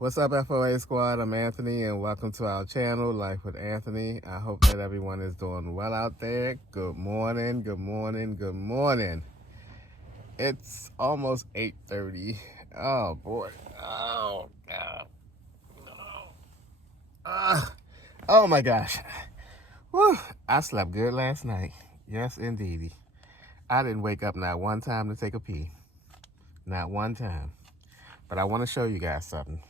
What's up, FOA Squad? I'm Anthony, and welcome to our channel, Life with Anthony. I hope that everyone is doing well out there. Good morning, good morning, good morning. It's almost 8:30. Oh, boy. Oh, God. Oh, my gosh. Whew. I slept good last night. Yes, indeedy. I didn't wake up not one time to take a pee. Not one time. But I want to show you guys something.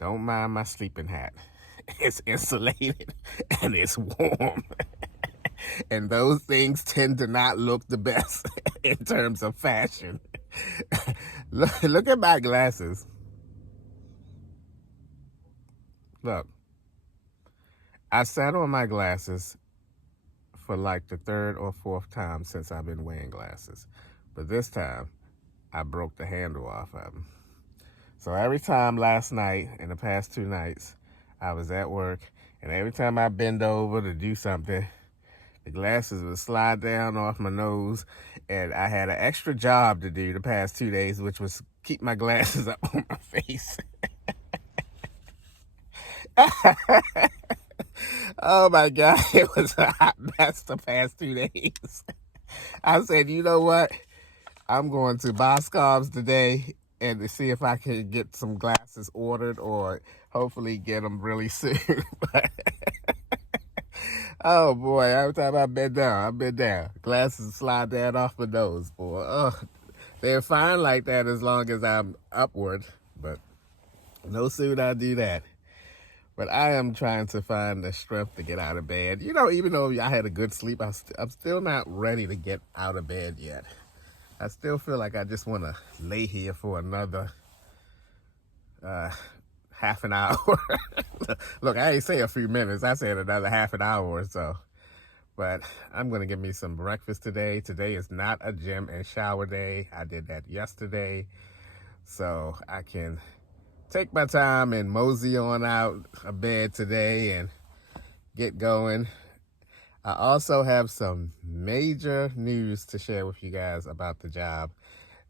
Don't mind my sleeping hat. It's insulated and it's warm. And those things tend to not look the best in terms of fashion. Look at my glasses. Look. I sat on my glasses for like the third or fourth time since I've been wearing glasses. But this time, I broke the handle off of them. So every time last night and the past 2 nights, I was at work, and every time I bend over to do something, the glasses would slide down off my nose, and I had an extra job to do the past 2 days, which was keep my glasses up on my face. Oh my God, it was a hot mess the past 2 days. I said, you know what? I'm going to Boscov's today and to see if I can get some glasses ordered or hopefully get them really soon. Oh boy, every time I've been down. Glasses slide down off my nose, boy. Oh, they're fine like that as long as I'm upward, but no sooner I do that. But I am trying to find the strength to get out of bed. You know, even though I had a good sleep, I'm still not ready to get out of bed yet. I still feel like I just want to lay here for another half an hour. Look, I ain't say a few minutes. I said another half an hour or so. But I'm going to get me some breakfast today. Today is not a gym and shower day. I did that yesterday. So I can take my time and mosey on out of bed today and get going. I also have some major news to share with you guys about the job.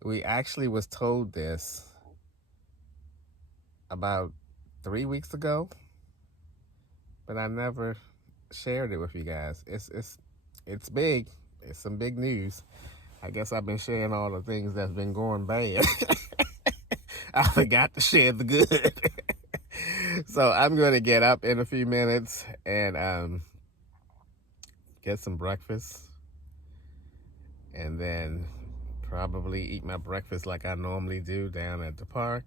We actually was told this about 3 weeks ago, but I never shared it with you guys. It's big. It's some big news. I guess I've been sharing all the things that's been going bad. I forgot to share the good. So I'm going to get up in a few minutes and get some breakfast, and then probably eat my breakfast like I normally do down at the park.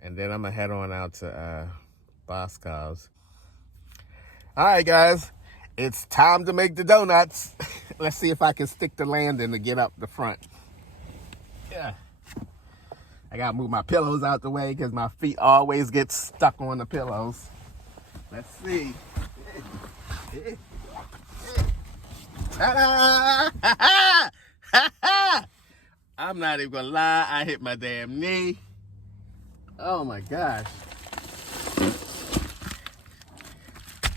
And then I'm going to head on out to Boscov's. All right, guys, it's time to make the donuts. Let's see if I can stick the landing to get up the front. Yeah. I got to move my pillows out the way because my feet always get stuck on the pillows. Let's see. Ta-da! I'm not even gonna lie, I hit my damn knee. Oh my gosh.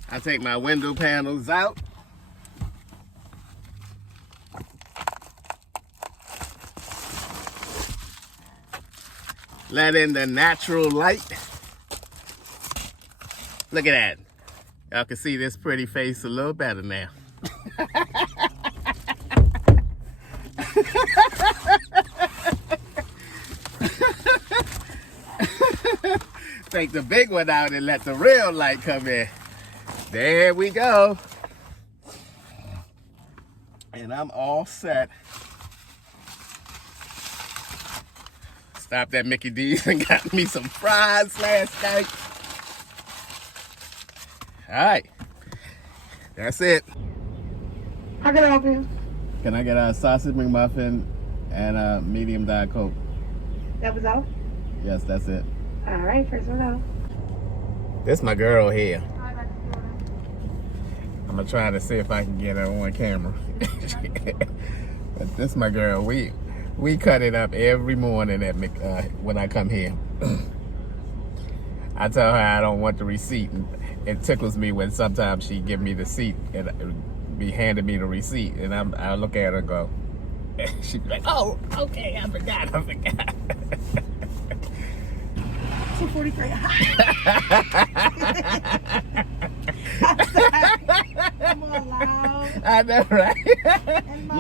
I take my window panels out. Let in the natural light. Look at that. Y'all can see this pretty face a little better now. Take the big one out and let the real light come in. There we go. And I'm all set. Stopped at Mickey D's and got me some fries last night. All right. That's it. How can I help you? Can I get a sausage McMuffin and a medium Diet Coke? That was all? Yes, that's it. All right, first one out. This my girl here. I'm gonna try to see if I can get her on camera. But this my girl. We cut it up every morning at when I come here. I tell her I don't want the receipt. And it tickles me when sometimes she give me the receipt and be handing me the receipt, and I look at her and go, she'd be like, "Oh, okay, I forgot." 2:43. I'm all loud. I know, right?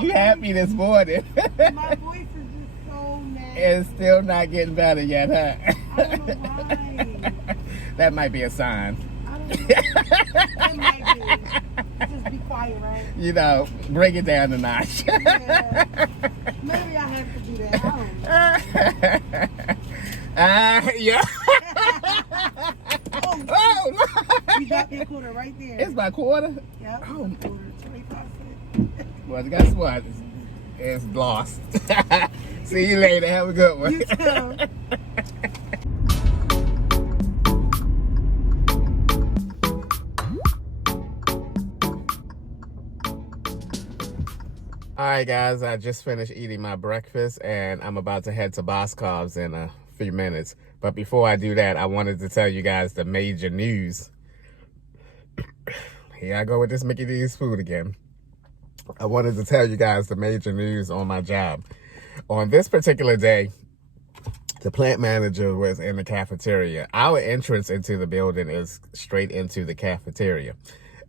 You happy this morning. My voice is just so mad. It's still not getting better yet, huh? I don't know why. That might be a sign. I don't know. It might be. Just be quiet, right? You know, bring it down a notch. Yeah. Maybe I have to do that. I don't know. Yeah. Oh, you got your quarter right there. It's my quarter? Yep. Oh. Quarter, 25 cents. Well, guess what? It's lost. See you later. Have a good one. You too. All right, guys, I just finished eating my breakfast, and I'm about to head to Boscov's in a few minutes. But before I do that, I wanted to tell you guys the major news. Here I go with this Mickey D's food again. I wanted to tell you guys the major news on my job. On this particular day, the plant manager was in the cafeteria. Our entrance into the building is straight into the cafeteria.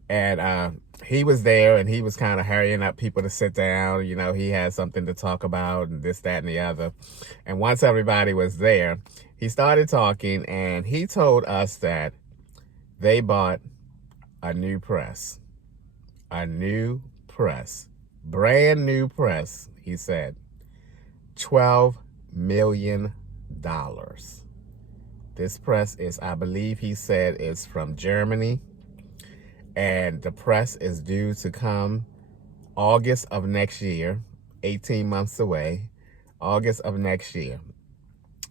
And he was there, and he was kind of hurrying up people to sit down. You know, he had something to talk about and this, that, and the other. And once everybody was there, he started talking, and he told us that they bought a new press. A new press. Brand new press, he said. $12 million. This press is, I believe he said, is from Germany. And the press is due to come August of next year, 18 months away, August of next year.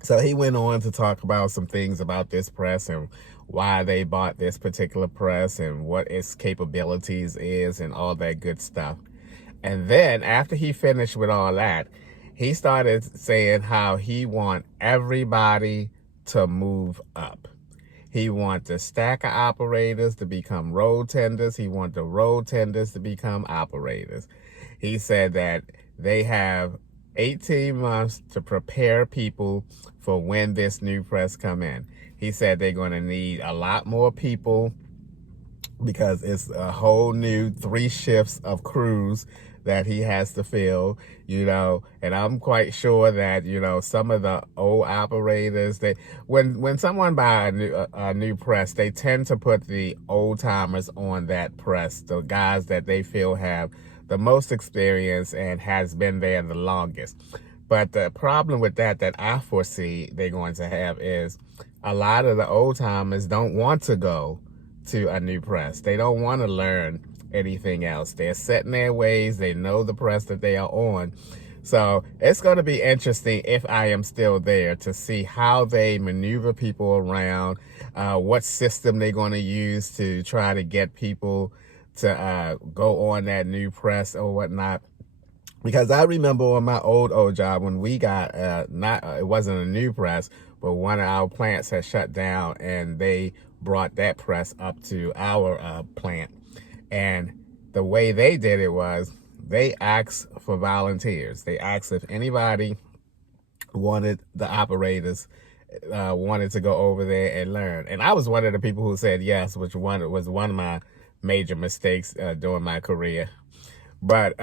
So he went on to talk about some things about this press and why they bought this particular press and what its capabilities is and all that good stuff. And then after he finished with all that, he started saying how he want everybody to move up. He wants the stacker operators to become road tenders. He wants the road tenders to become operators. He said that they have 18 months to prepare people for when this new press come in. He said they're going to need a lot more people because it's a whole new 3 shifts of crews that he has to fill, you know, and I'm quite sure that, you know, some of the old operators, they when someone buy a new press, they tend to put the old timers on that press, the guys that they feel have the most experience and has been there the longest. But the problem with that I foresee they're going to have is a lot of the old timers don't want to go to a new press. They don't want to learn anything else. They're set in their ways. They know the press that they are on. So it's going to be interesting if I am still there to see how they maneuver people around, what system they're going to use to try to get people to go on that new press or whatnot. Because I remember on my old job when we got, it wasn't a new press, but one of our plants had shut down and they brought that press up to our plant. And the way they did it was they asked for volunteers. They asked if anybody wanted the operators, wanted to go over there and learn. And I was one of the people who said yes, which was one of my major mistakes during my career. But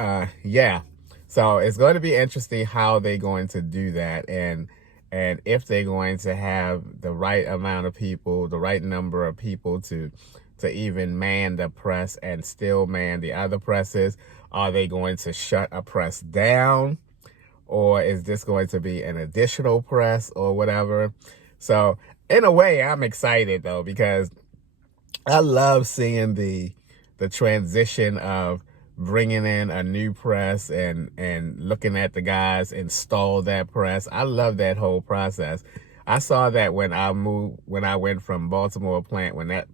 yeah, so it's going to be interesting how they're going to do that and if they're going to have the right amount of people, the right number of people to even man the press and still man the other presses. Are they going to shut a press down? Or is this going to be an additional press or whatever? So in a way, I'm excited though, because I love seeing the transition of bringing in a new press and looking at the guys install that press. I love that whole process. I saw that when I went from Baltimore plant, when that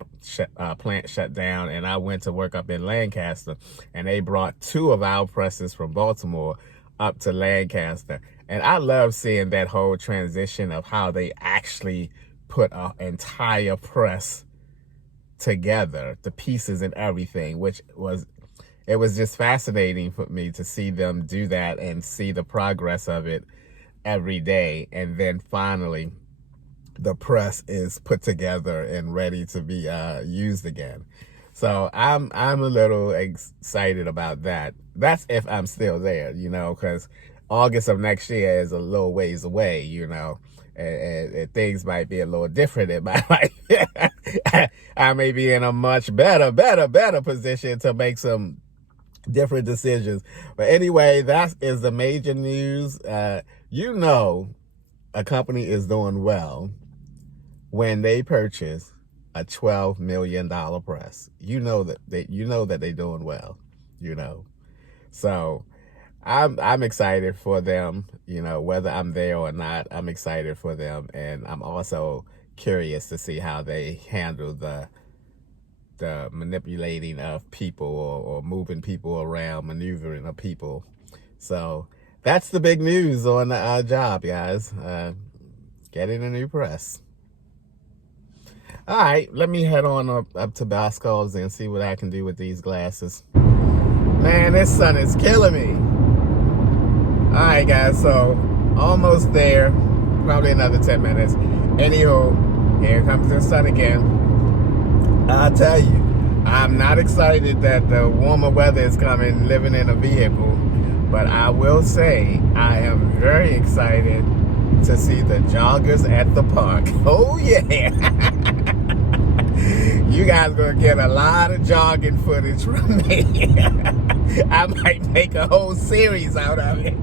plant shut down, and I went to work up in Lancaster, and they brought 2 of our presses from Baltimore up to Lancaster. And I love seeing that whole transition of how they actually put an entire press together, the pieces and everything, it was just fascinating for me to see them do that and see the progress of it every day. And then finally, the press is put together and ready to be used again. So I'm a little excited about that. That's if I'm still there, you know, because August of next year is a little ways away, you know, and things might be a little different in my life. I may be in a much better position to make some different decisions. But anyway, that is the major news. You know, a company is doing well when they purchase a $12 million press. You know that they're doing well, you know. So I'm excited for them, you know, whether I'm there or not. I'm excited for them, and I'm also curious to see how they handle the manipulating of people or moving people around, maneuvering of people. So that's the big news on the job, guys. Getting a new press. All right, let me head on up to Bosco's and see what I can do with these glasses. Man, this sun is killing me. All right, guys, so almost there. Probably another 10 minutes. Anywho, here comes the sun again. I'll tell you, I'm not excited that the warmer weather is coming living in a vehicle, but I will say I am very excited to see the joggers at the park. Oh, yeah. You guys gonna get a lot of jogging footage from me. I might make a whole series out of it.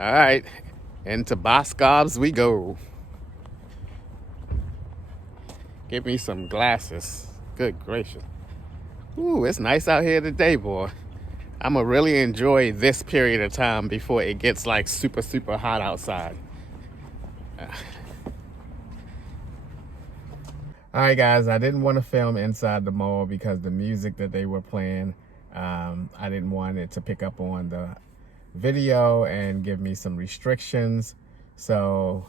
All right, into Boscov's we go. Give me some glasses. Good gracious. Ooh, it's nice out here today, boy. I'm gonna really enjoy this period of time before it gets like super hot outside. All right, guys, I didn't want to film inside the mall because the music that they were playing, I didn't want it to pick up on the video and give me some restrictions. So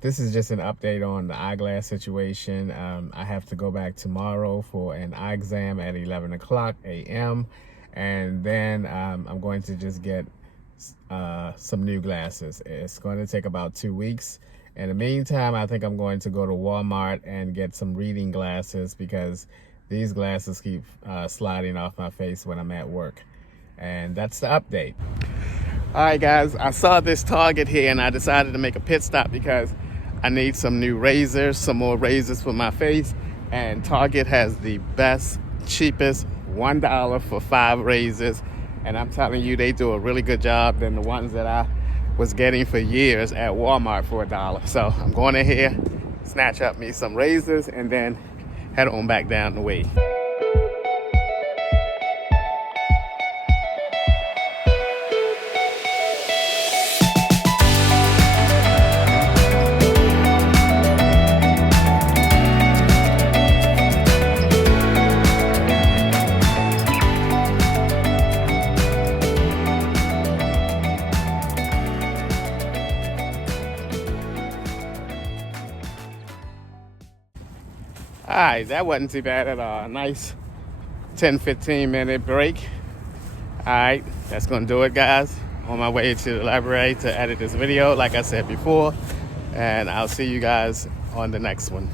this is just an update on the eyeglass situation. I have to go back tomorrow for an eye exam at 11 o'clock a.m. and then I'm going to just get some new glasses. It's going to take about 2 weeks. In the meantime, I think I'm going to go to Walmart and get some reading glasses because these glasses keep sliding off my face when I'm at work. And that's the update. All right, guys, I saw this Target here and I decided to make a pit stop because I need some new razors, some more razors for my face. And Target has the best, cheapest $1 for 5 razors. And I'm telling you, they do a really good job than the ones that I was getting for years at Walmart for $1. So I'm going in here, snatch up me some razors, and then head on back down the way. All right, that wasn't too bad at all. A nice 10-15 minute break. All right, that's gonna do it, guys. On my way to the library to edit this video, like I said before, and I'll see you guys on the next one.